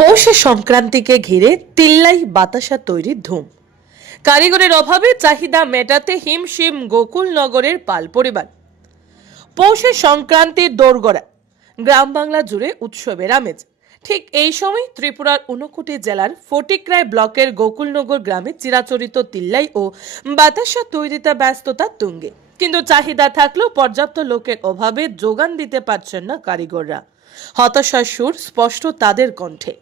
পৌষ সংক্রান্তিকে ঘিরে তিল্লাই বাতাসা তৈরির ধুম। কারিগরের অভাবে চাহিদা মেটাতে হিমশিম গোকুলনগরের পাল পরিবার। পৌষের সংক্রান্তির দোরগোড়া, গ্রাম বাংলা জুড়ে উৎসবের আমেজ। ঠিক এই সময় ত্রিপুরার ঊনকোটি জেলার ফটিকরায় ব্লকের গোকুলনগর গ্রামে চিরাচরিত তিল্লাই ও বাতাসা তৈরিতে ব্যস্ততা তুঙ্গে। কিন্তু চাহিদা থাকলেও পর্যাপ্ত লোকের অভাবে যোগান দিতে পারছেন না কারিগররা। হতাশার সুর স্পষ্ট তাদের কণ্ঠে।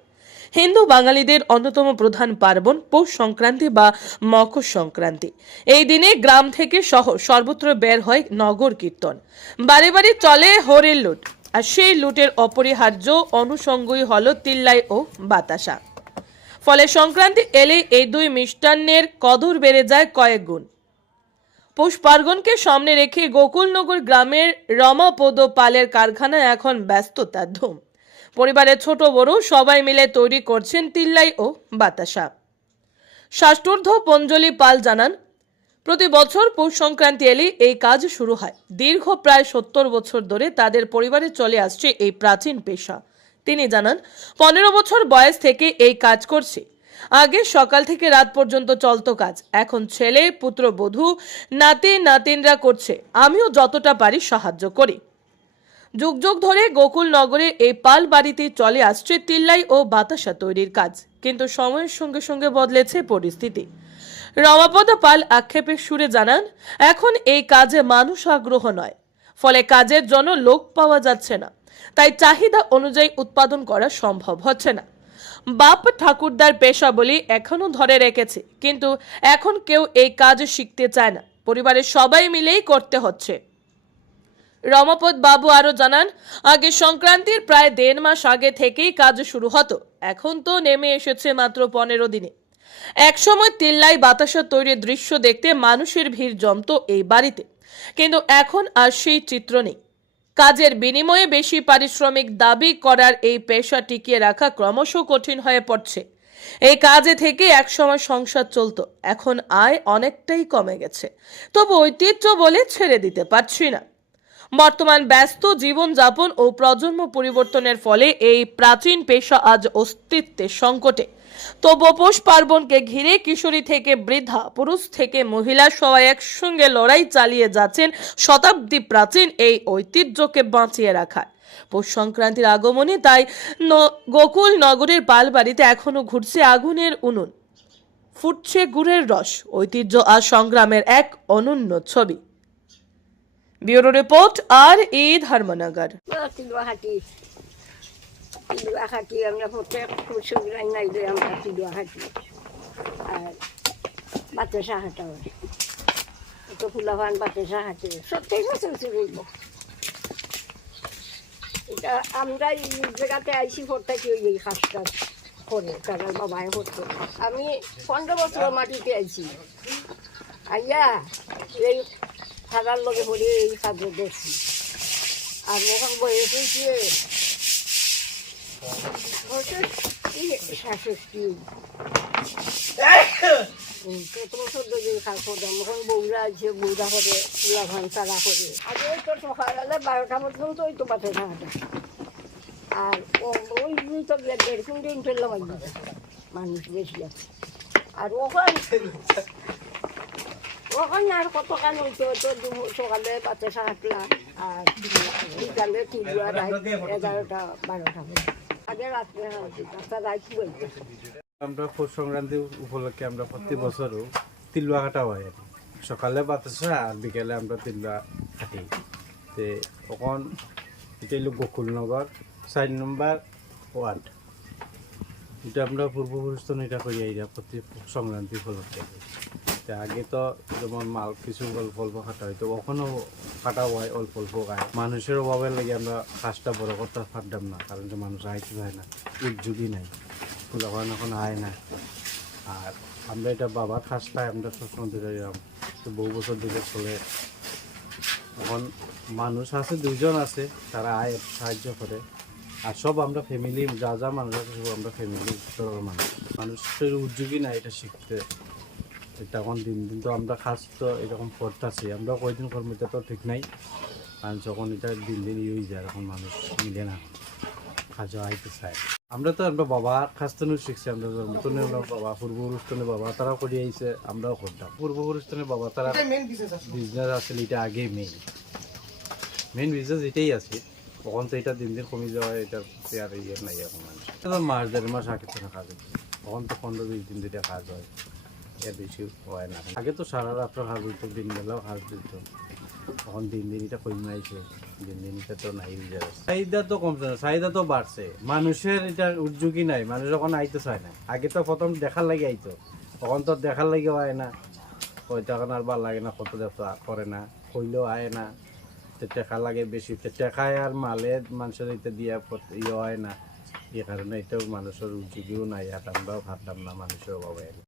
হিন্দু বাঙালিদের অন্যতম প্রধান পার্বণ পৌষ সংক্রান্তি বা মকর সংক্রান্তি। এই দিনে গ্রাম থেকে শহর সর্বত্র বের হয় নগর কীর্তন। বাড়ি বাড়ি চলে হরির লুট, আর সেই লুটের অপরিহার্য অনুষঙ্গই হলো তিল্লাই ও বাতাসা। ফলে সংক্রান্তি এলে এই দুই মিষ্টান্নের কদর বেড়ে যায় কয়েক গুণ। পৌষ পার্বণকে সামনে রেখে গোকুলনগর গ্রামের রমাপদ পালের কারখানায় এখন ব্যস্ততার ধুম। পরিবারের ছোট বড় সবাই মিলে তৈরি করছেন তিল্লাই ও বাতাসা। ষাষ্ঠূর্ধ্ব পঞ্জলি পাল জানান, প্রতি বছর পৌষ সংক্রান্তি এলে এই কাজ শুরু হয়। দীর্ঘ প্রায় 70 বছর ধরে তাদের পরিবারে চলে আসছে এই প্রাচীন পেশা। তিনি জানান, 15 বছর বয়স থেকে এই কাজ করছে। আগে সকাল থেকে রাত পর্যন্ত চলতো কাজ, এখন ছেলে পুত্রবধূ নাতি নাতিনরা করছে। আমিও যতটা পারি সাহায্য করি। যুগ যুগ ধরে গোকুল নগরে এই পাল বাড়িতে চলে আসছে তিল্লাই ও বাতাসা তৈরির কাজ, কিন্তু সময়ের সঙ্গে সঙ্গে বদলেছে পরিস্থিতি। রমাপদ পাল আক্ষেপের সুরে জানান, এখন এই কাজে মানুষ আগ্রহ নয়, ফলে কাজের জন্য লোক পাওয়া যাচ্ছে না, তাই চাহিদা অনুযায়ী উৎপাদন করা সম্ভব হচ্ছে না। বাপ ঠাকুরদার পেশা বলি এখনো ধরে রেখেছে, কিন্তু এখন কেউ এই কাজ শিখতে চায় না। পরিবারের সবাই মিলেই করতে হচ্ছে। রমাপদ বাবু আরো জানান, আগে সংক্রান্তির প্রায় 1.5 মাস আগে থেকেই কাজ শুরু হতো, এখন তো নেমে এসেছে মাত্র 15 দিনে। একসময় তিল্লাই বাতাসা তৈরির দৃশ্য দেখতে মানুষের ভিড় জমতো এই বাড়িতে, কিন্তু এখন আর সেই চিত্র নেই। কাজের বিনিময়ে বেশি পারিশ্রমিক দাবি করার এই পেশা টিকিয়ে রাখা ক্রমশ কঠিন হয়ে পড়ছে। এই কাজে থেকে একসময় সংসার চলতো, এখন আয় অনেকটাই কমে গেছে, তবু ঐতিহ্য বলে ছেড়ে দিতে পারছি না। বর্তমান ব্যস্ত জীবনযাপন ও প্রজন্ম পরিবর্তনের ফলে এই প্রাচীন পেশা আজ অস্তিত্বের সংকটে। তবু পৌষ পার্বণকে ঘিরে কিশোরী থেকে বৃদ্ধা, পুরুষ থেকে মহিলা সবাই একসঙ্গে লড়াই চালিয়ে যাচ্ছেন শতাব্দী প্রাচীন এই ঐতিহ্যকে বাঁচিয়ে রাখার। পৌষ সংক্রান্তির আগমনে তাই গোকুল নগরের পালবাড়িতে এখনো ঘুরছে আগুনের উনুন, ফুটছে গুড়ের রস। ঐতিহ্য আর সংগ্রামের এক অনন্য ছবি। ব্যুরো রিপোর্ট আর ই ধর্মনগর। আমরা প্রত্যেক সুবিধাই নাই যে আমরা তিলুয়া হাঁটি আর বাতাসা হাঁটা হয় তো ফুলাভান বাতাসা হাঁটে সত্যি বছর চলব। এটা আমরা এই জায়গাতে আইসি পড়তে কি ওই কাজটা করে তারা বাবাই করতো। আমি 15 বছর মাটিতে আইছি, আইয়া এই থাকার লগে পড়ে এই কাজে দেখছি। আর ওখান বয়স হয়েছে 66। কত বছর ধরে কাজ করতাম, এখন বউরা আছে, বউরা করে তুলা ভান তারা করে। আগে ওই তো সকালে 12টা পর্যন্ত ওই তো পাতে থাকাটা। আর ওই তো 1.5 কুইন্টাল ফেললাম মানুষ বেশি আছে। আর ওখানে আর কত কান হইতো, তো সকালে পাতে হাঁটলা আর বিকালে তিলুয়া 11টা 12টা আগে রাত্রে আমরা পৌষ সংক্রান্তি উপলক্ষে আমরা প্রতি বছরও তিলুয়া কাটা হয়। সকালে বাতাসা আর বিকেলে আমরা তিলুয়া কাটি। তো এখন এটা হলো গোকুলনগর 4 নম্বর ওয়ার্ড। এটা আমরা পূর্বপুরুষ তো এটা করি আইরা প্রতি সংক্রান্তি উপলক্ষে। আগে তো যেমন মাল কিছু অল্প অল্প কাটা হইতো, ওখানেও কাটা হয় অল্প অল্প গায়ে। মানুষের অভাবের লাগে আমরা কাজটা বড় করতে পারতাম না, কারণ যে মানুষ আইতে যায় না, উদ্যোগই নাই, ফুলাখন এখন আয় না। আর আমরা এটা বাবার কাজটা আমরা সবসময় ধরে যাম, তো বহু বছর ধরে চলে। এখন মানুষ আছে, 2 জন আছে, তারা আয় সাহায্য করে। আর সব আমরা ফ্যামিলি, যা যা মানুষ আছে সব আমরা ফ্যামিলি মানুষের উদ্যোগই নাই এটা শিখতে। এটা এখন দিন দিন তো আমরা কাজ তো এরকম করতেছি, আমরা কয়দিন করবো এটা তো ঠিক নাই, কারণ যখন এটা দিন দিন হয়ে যায় এখন মানুষ মিলে না, কাজও আইতে চায়। আমরা তো আমরা বাবা খাস্তনু শিখছি, আমরা জন্মতনে বাবা পূর্বপুরুষতনে বাবা তারা করে আইছে, আমরাও করতাম। পূর্বপুরুষতনে বাবা তারা বিজনেস আসলে এটা আগে মেইন বিজনেস এটাই আছে। তখন তো এটা দিন দিন কমে যাওয়া, এটা আর ইয়ে নাই এখন মানুষ। মাস 1.5 মাস আগে তো কাজ হচ্ছে, তখন তো 15-20 দিন যেটা কাজ হয়, এর বেশি হয় না। আগে তো সারা রাত্র কাজ হইতো, দিন বেলাও কাজ দিত, তখন দিন দিন এটা কমে আইছে, দিন দিন এটা তো নাই হয়ে যাচ্ছে। চাহিদা তো কমছে না, চাহিদা তো বাড়ছে, মানুষের এটা উদ্যোগী নাই, মানুষ যখন আইতে চায় না। আগে তো প্রথম দেখার লাগে আইতো, তখন তো দেখার লাগে হয় না, হয়তো এখন আর ভাল লাগে না, কত দেখা করে না, হইলেও আয় না, টেকা লাগে বেশি, টেকায় আর মালে মানুষের এটা দিয়া ইয়ে হয় না। এই কারণে এটাও মানুষের উদ্যোগীও নাই, আর আমরাও ভাবলাম না মানুষের অভাবে।